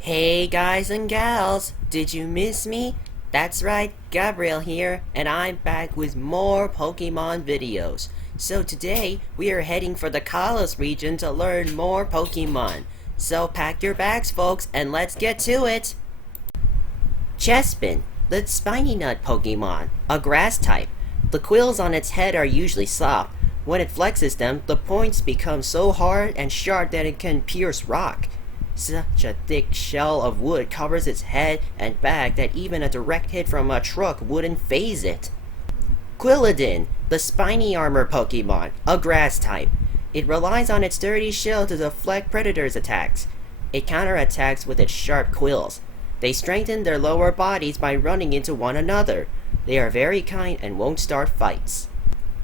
Hey guys and gals, did you miss me? That's right, Gabriel here, and I'm back with more Pokemon videos. So today, we are heading for the Kalos region to learn more Pokemon. So pack your bags folks, and let's get to it! Chespin, the spiny nut Pokemon, a grass type. The quills on its head are usually soft. When it flexes them, the points become so hard and sharp that it can pierce rock. Such a thick shell of wood covers its head and back that even a direct hit from a truck wouldn't faze it. Quilladin, the spiny armor Pokemon, a grass type. It relies on its sturdy shell to deflect predators' attacks. It counterattacks with its sharp quills. They strengthen their lower bodies by running into one another. They are very kind and won't start fights.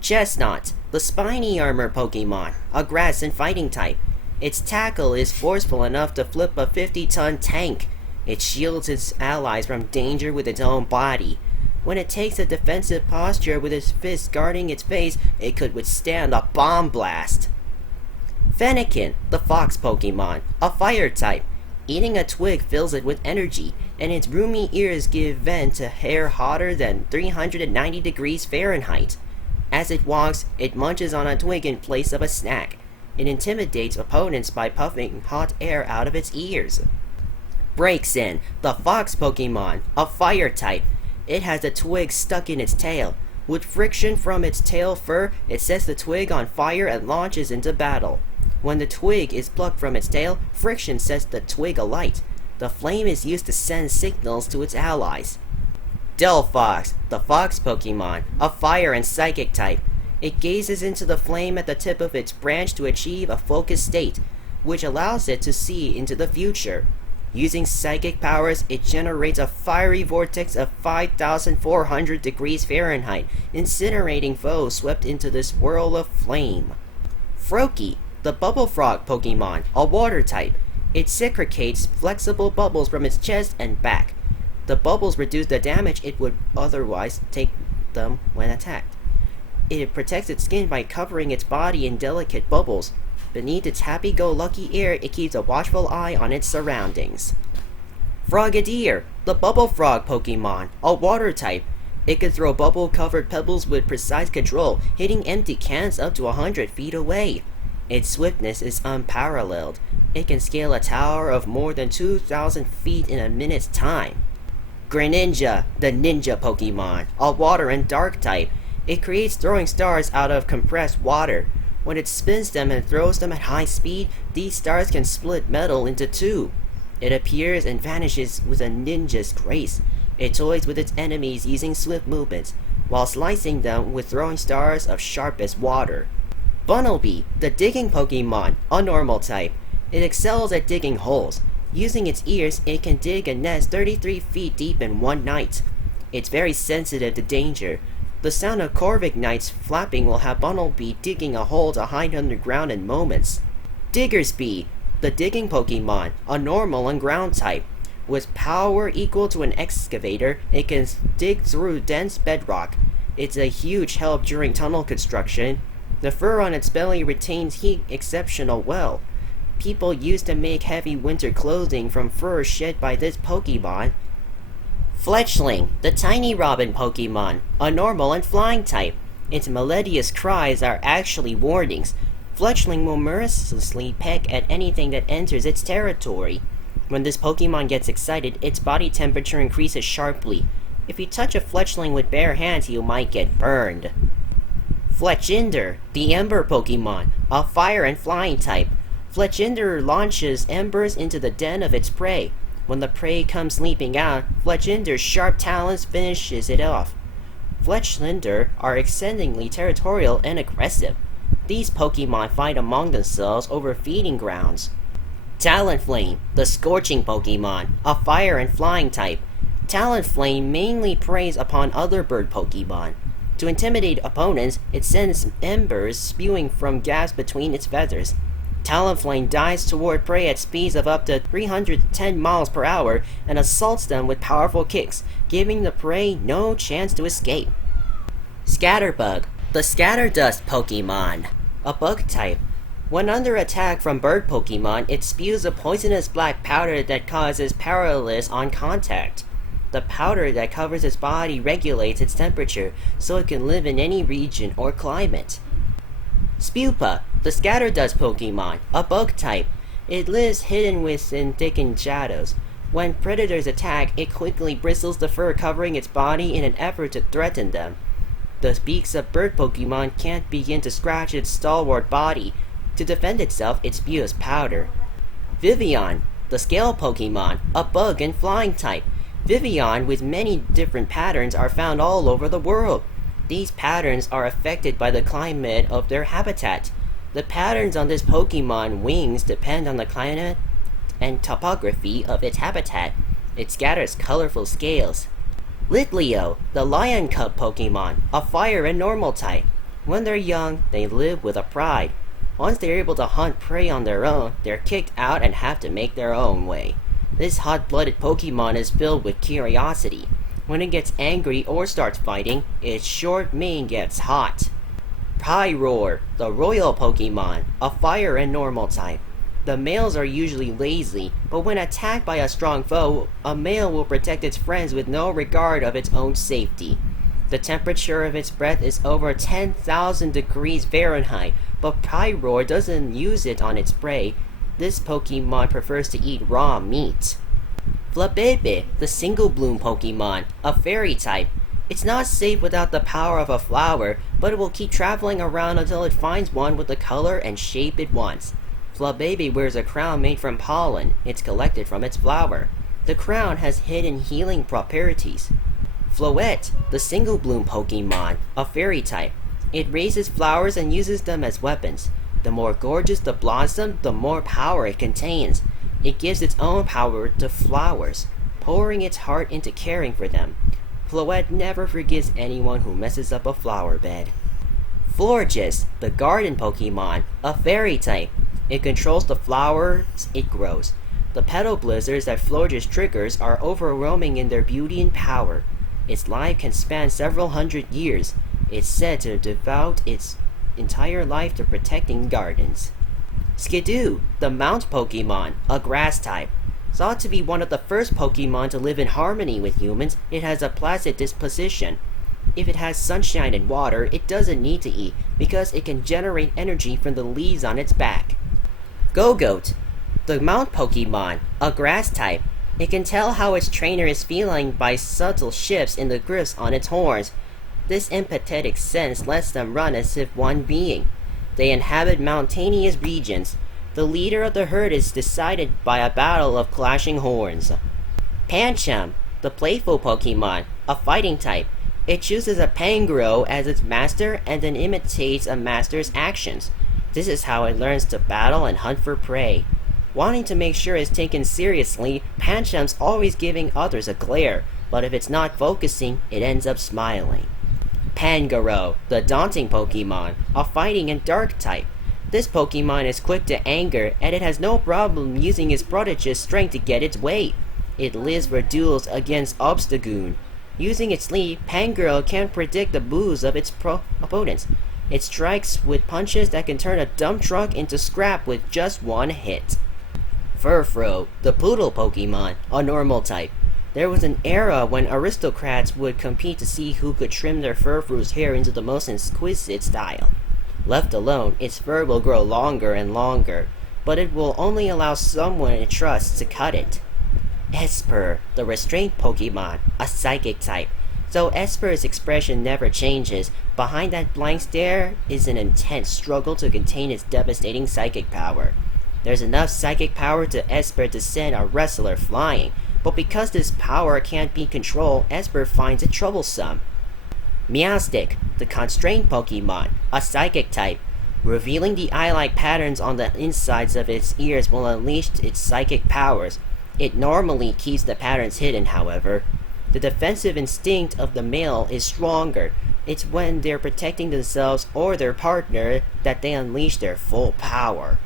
Chestnut, the spiny armor Pokemon, a grass and fighting type. Its tackle is forceful enough to flip a 50-ton tank. It shields its allies from danger with its own body. When it takes a defensive posture with its fists guarding its face, it could withstand a bomb blast. Fennekin, the fox Pokemon, a fire type. Eating a twig fills it with energy, and its roomy ears give vent to air hotter than 390 degrees Fahrenheit. As it walks, it munches on a twig in place of a snack. It intimidates opponents by puffing hot air out of its ears. Breaksin, the fox Pokemon, a fire type. It has a twig stuck in its tail. With friction from its tail fur, it sets the twig on fire and launches into battle. When the twig is plucked from its tail, friction sets the twig alight. The flame is used to send signals to its allies. Delphox, the fox Pokemon, a fire and psychic type. It gazes into the flame at the tip of its branch to achieve a focused state, which allows it to see into the future. Using psychic powers, it generates a fiery vortex of 5,400 degrees Fahrenheit, incinerating foes swept into this whirl of flame. Froakie, the bubble frog Pokemon, a water type. It secretes flexible bubbles from its chest and back. The bubbles reduce the damage it would otherwise take them when attacked. It protects its skin by covering its body in delicate bubbles. Beneath its happy-go-lucky air, it keeps a watchful eye on its surroundings. Frogadier, the bubble frog Pokemon, a water type. It can throw bubble-covered pebbles with precise control, hitting empty cans up to 100 feet away. Its swiftness is unparalleled. It can scale a tower of more than 2,000 feet in a minute's time. Greninja, the ninja Pokemon, a water and dark type. It creates throwing stars out of compressed water. When it spins them and throws them at high speed, these stars can split metal into two. It appears and vanishes with a ninja's grace. It toys with its enemies using swift movements, while slicing them with throwing stars of sharpest water. Bunnelby, the digging Pokemon, a normal type. It excels at digging holes. Using its ears, it can dig a nest 33 feet deep in one night. It's very sensitive to danger. The sound of Corviknight's flapping will have Bunnelby digging a hole to hide underground in moments. Diggersby, the digging Pokemon, a normal and ground type. With power equal to an excavator, it can dig through dense bedrock. It's a huge help during tunnel construction. The fur on its belly retains heat exceptional well. People used to make heavy winter clothing from fur shed by this Pokemon. Fletchling, the tiny robin Pokemon, a normal and flying type. Its melodious cries are actually warnings. Fletchling will mercilessly peck at anything that enters its territory. When this Pokemon gets excited, its body temperature increases sharply. If you touch a Fletchling with bare hands, you might get burned. Fletchinder, the ember Pokemon, a fire and flying type. Fletchinder launches embers into the den of its prey. When the prey comes leaping out, Fletchinder's sharp talons finishes it off. Fletchinder are exceedingly territorial and aggressive. These Pokemon fight among themselves over feeding grounds. Talonflame, the scorching Pokemon, a fire and flying type. Talonflame mainly preys upon other bird Pokemon. To intimidate opponents, it sends embers spewing from gaps between its feathers. Talonflame dives toward prey at speeds of up to 310 miles per hour and assaults them with powerful kicks, giving the prey no chance to escape. Scatterbug, the Scatterdust Pokemon, a bug type. When under attack from bird Pokemon, it spews a poisonous black powder that causes paralysis on contact. The powder that covers its body regulates its temperature so it can live in any region or climate. Spupa, the Scatterdust Pokemon, a bug type. It lives hidden within thickened shadows. When predators attack, it quickly bristles the fur covering its body in an effort to threaten them. The beaks of bird Pokemon can't begin to scratch its stalwart body. To defend itself, it spews powder. Vivian, the Scale Pokemon, a bug and flying type. Vivian with many different patterns are found all over the world. These patterns are affected by the climate of their habitat. The patterns on this Pokemon wings depend on the climate and topography of its habitat. It scatters colorful scales. Litleo, the Lion Cub Pokemon, a fire and normal type. When they're young, they live with a pride. Once they're able to hunt prey on their own, they're kicked out and have to make their own way. This hot-blooded Pokemon is filled with curiosity. When it gets angry or starts fighting, its short mane gets hot. Pyroar, the Royal Pokemon, a fire and normal type. The males are usually lazy, but when attacked by a strong foe, a male will protect its friends with no regard of its own safety. The temperature of its breath is over 10,000 degrees Fahrenheit, but Pyroar doesn't use it on its prey. This Pokemon prefers to eat raw meat. Flabébé, the Single Bloom Pokemon, a fairy type. It's not safe without the power of a flower, but it will keep traveling around until it finds one with the color and shape it wants. Flabébé wears a crown made from pollen. It's collected from its flower. The crown has hidden healing properties. Floette, the Single Bloom Pokemon, a fairy type. It raises flowers and uses them as weapons. The more gorgeous the blossom, the more power it contains. It gives its own power to flowers, pouring its heart into caring for them. Floette never forgives anyone who messes up a flower bed. Florges, the Garden Pokemon, a fairy type. It controls the flowers it grows. The petal blizzards that Florges triggers are overwhelming in their beauty and power. Its life can span several hundred years. It's said to devote its entire life to protecting gardens. Skidoo, the Mount Pokemon, a grass type. Thought to be one of the first Pokemon to live in harmony with humans, it has a placid disposition. If it has sunshine and water, it doesn't need to eat because it can generate energy from the leaves on its back. Gogoat, the Mount Pokemon, a grass type. It can tell how its trainer is feeling by subtle shifts in the grips on its horns. This empathetic sense lets them run as if one being. They inhabit mountainous regions. The leader of the herd is decided by a battle of clashing horns. Pancham, the playful Pokemon, a fighting type. It chooses a Pangoro as its master and then imitates a master's actions. This is how it learns to battle and hunt for prey. Wanting to make sure it's taken seriously, Pancham's always giving others a glare, but if it's not focusing, it ends up smiling. Pangoro, the daunting Pokemon, a fighting and dark type. This Pokemon is quick to anger, and it has no problem using its prodigious strength to get its way. It lives for duels against Obstagoon. Using its lead, Pangoro can't predict the moves of its opponents. It strikes with punches that can turn a dump truck into scrap with just one hit. Furfrou, the Poodle Pokemon, a normal type. There was an era when aristocrats would compete to see who could trim their Furfrou's hair into the most exquisite style. Left alone, its fur will grow longer and longer, but it will only allow someone it trusts to cut it. Esper, the Restraint Pokemon, a psychic type. Though Esper's expression never changes, behind that blank stare is an intense struggle to contain its devastating psychic power. There's enough psychic power to Esper to send a wrestler flying, but because this power can't be controlled, Esper finds it troublesome. Meowstic, the Constrained Pokemon, a psychic type. Revealing the eye-like patterns on the insides of its ears will unleash its psychic powers. It normally keeps the patterns hidden, however. The defensive instinct of the male is stronger. It's when they're protecting themselves or their partner that they unleash their full power.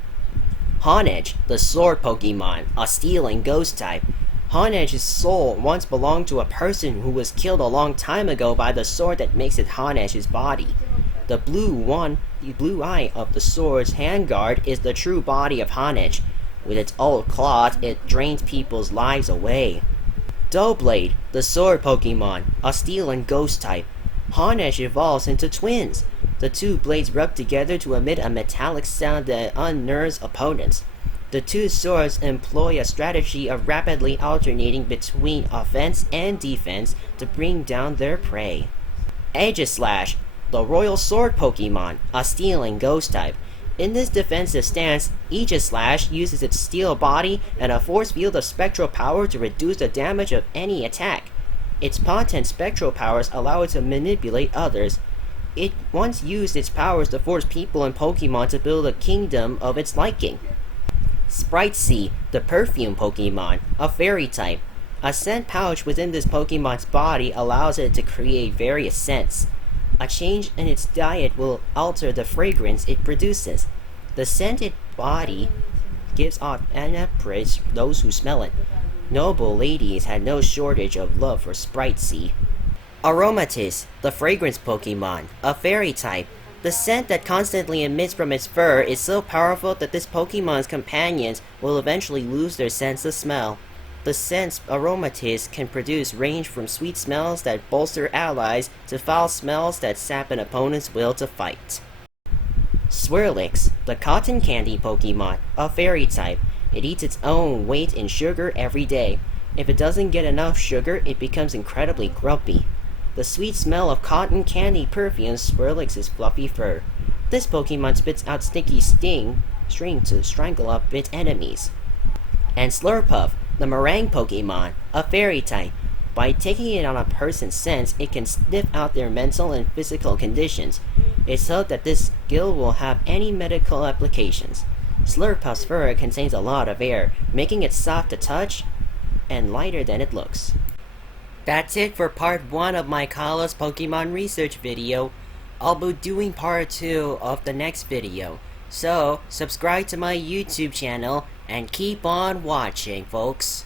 Honedge, the Sword Pokemon, a Steel and Ghost type. Honedge's soul once belonged to a person who was killed a long time ago by the sword that makes it Honedge's body. The blue eye of the sword's handguard is the true body of Honedge. With its old claws, it drains people's lives away. Doughblade, the sword Pokemon, a steel and ghost type. Honedge evolves into twins. The two blades rub together to emit a metallic sound that unnerves opponents. The two swords employ a strategy of rapidly alternating between offense and defense to bring down their prey. Aegis Slash, the royal sword Pokemon, a steel and ghost type. In this defensive stance, Aegis Slash uses its steel body and a force field of spectral power to reduce the damage of any attack. Its potent spectral powers allow it to manipulate others. It once used its powers to force people and Pokemon to build a kingdom of its liking. Spritzy, the Perfume Pokemon, a fairy type. A scent pouch within this Pokemon's body allows it to create various scents. A change in its diet will alter the fragrance it produces. The scented body gives off praise those who smell it. Noble ladies had no shortage of love for Spritzy. Aromatisse, the fragrance Pokemon, a fairy type. The scent that constantly emits from its fur is so powerful that this Pokemon's companions will eventually lose their sense of smell. The scents Aromatisse can produce range from sweet smells that bolster allies to foul smells that sap an opponent's will to fight. Swirlix, the cotton candy Pokemon, a fairy type. It eats its own weight in sugar every day. If it doesn't get enough sugar, it becomes incredibly grumpy. The sweet smell of cotton candy perfumes Swirlix's fluffy fur. This Pokemon spits out sticky string to strangle up its enemies. And Slurpuff, the meringue Pokemon, a fairy type. By taking it on a person's scent, it can sniff out their mental and physical conditions. It's hoped that this skill will have any medical applications. Slurpuff's fur contains a lot of air, making it soft to touch and lighter than it looks. That's it for part 1 of my Kalos Pokemon research video. I'll be doing part 2 of the next video. So, subscribe to my YouTube channel and keep on watching, folks.